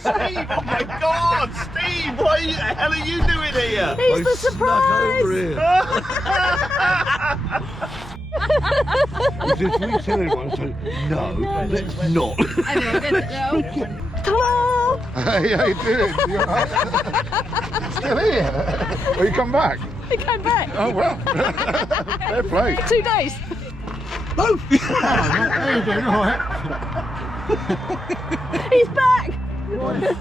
Steve, oh my God, Steve, what the hell are you doing here? He's the surprise! If we tell everyone, so, no, let's not. Hello! Hey, how you doing? You all right? Still here? Well, you come back? He came back. Oh, well. Fair play. 2 days. Oh, how you doing? All right. He's back!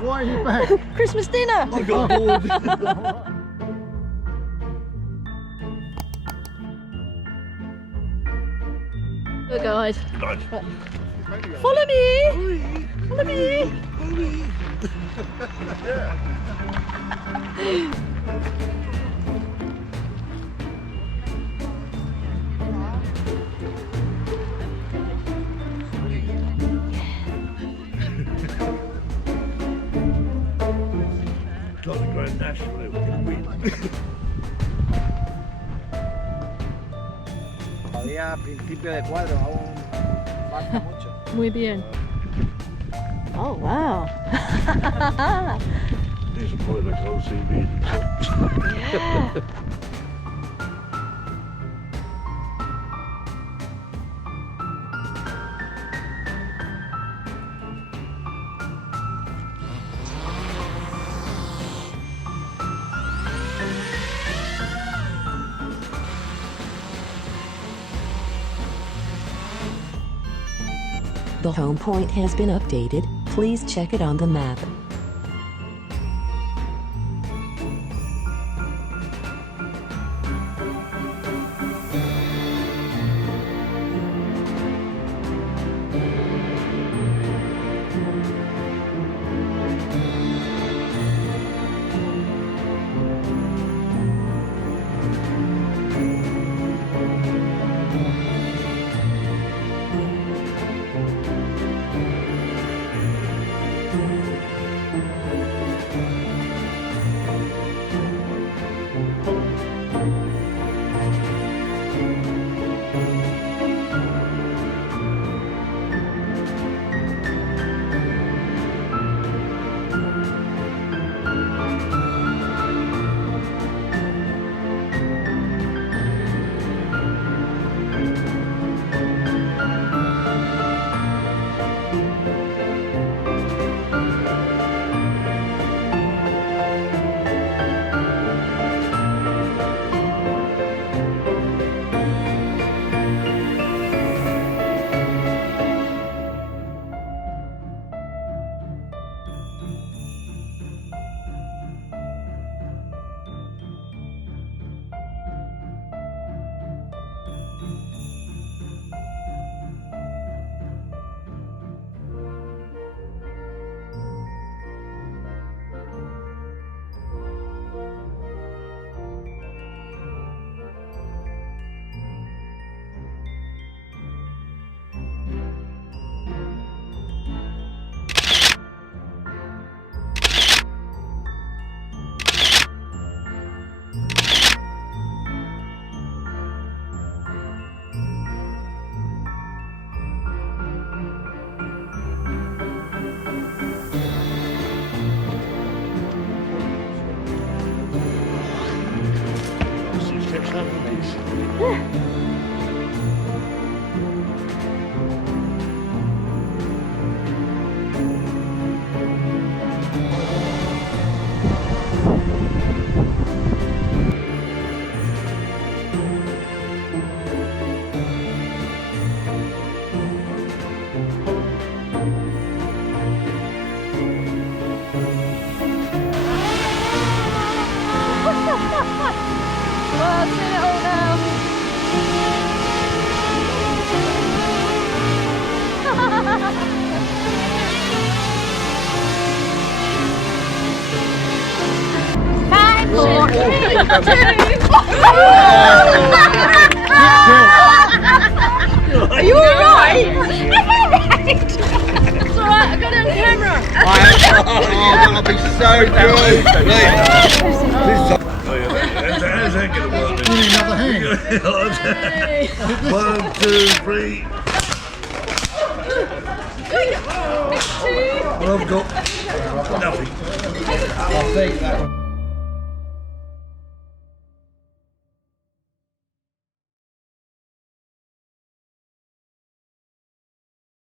Why are you back? Christmas dinner! I got bored. Good guide. Nice. Follow me! Follow me! Got the Grand National, it was going to win. Todavía principio de cuadro, aún falta mucho. Muy bien. Oh, wow. There's a point I can't see me in the top. Yeah. The home point has been updated. Please check it on the map. Are you alright? I'm alright! It's alright, I got it on camera. Oh, that'll be so good. How's that going to work? You need another hand. 1, 2, 3. Well, I've got Nothing. I think that